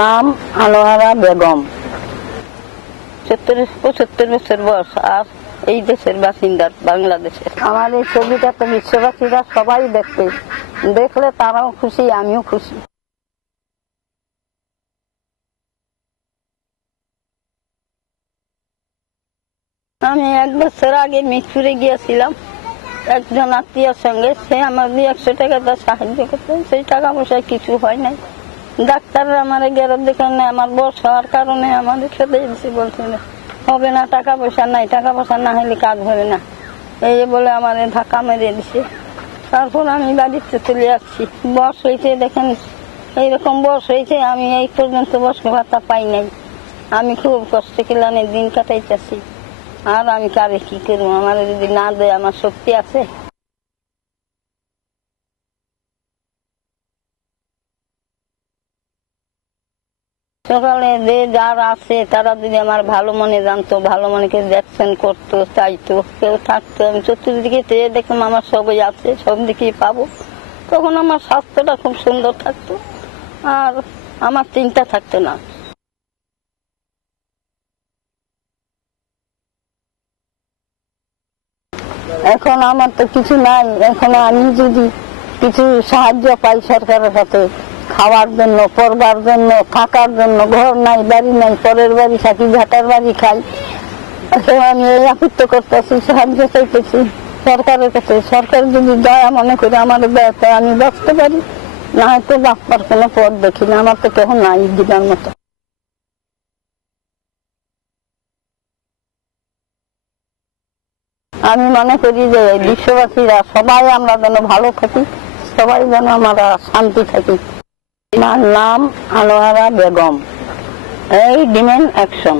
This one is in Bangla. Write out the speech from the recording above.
নাম আনোয়ারা বেগম, 70-75 বছর বয়স, আর এই দেশের বাসিন্দা, বাংলাদেশের। আমার এই ছবিটা তো বিশ্ববাসীরা সবাই দেখলে তারাও খুশি, আমিও খুশি। আমি 1 বছর আগে মিরপুরে গিয়েছিলাম একজন আত্মীয়র সঙ্গে। সে আমার 100 টাকা দিয়ে সাহায্য করতে, সেই টাকা পয়সা কিছু হয় নাই। ডাক্তাররা আমার গেরব দেখেন না, আমার বয়স হওয়ার কারণে আমাদের খেতে দিচ্ছে, বলছে হবে না, টাকা পয়সা নাই, টাকা পয়সা না হলে কাজ হবে না, এই বলে আমার ধাক্কা মেরে দিছে। তারপর আমি বাড়িতে চলে আসছি। বয়স হয়েছে, দেখেন এইরকম বয়স হয়েছে, আমি এই পর্যন্ত বয়স্ক ভাতা পাই নাই। আমি খুব কষ্ট কিলানে দিন কাটাইতেছি। আর আমি কারে কি করবো? আমার যদি না দেয়, আমার শক্তি আছে? সকালে যে যারা আছে তারা যদি আমার ভালো মনে জানতো, ভালো মনেকে দেখছেন করতো, চাইতো, কেউ থাকতো, আমি চতুর্দিকে চেয়ে দেখলাম আমার সবই আছে, সব দিকেই পাবো, তখন আমার স্বাস্থ্যটা খুব সুন্দর থাকতো, আর আমার চিন্তা থাকতো না। এখন আমার তো কিছু নাই। এখন আমি যদি কিছু সাহায্য পাই সরকারের কাছে, খাওয়ার জন্য, পড়বার জন্য, থাকার জন্য, ঘর নাই, বাড়ি নাই, পরের বাড়ি থাকি, ঝাঁটার বাড়ি খাই, আমি এই আকুত্য করতেছি, সাহায্য চাইতেছি সরকারের কাছে। সরকার যদি দয়া মনে করে আমার দেয়, আমি বাঁচতে পারি, না হয়তো বাঁচবার কোনো পথ দেখি না। আমার তো কেউ নাই দিবার মতো। আমি মনে করি যে বিশ্ববাসীরা সবাই আমরা যেন ভালো থাকি, সবাই যেন আমরা শান্তি থাকি। আমার নাম আনোয়ারা বেগম, এই ডিমেন অ্যাকশন।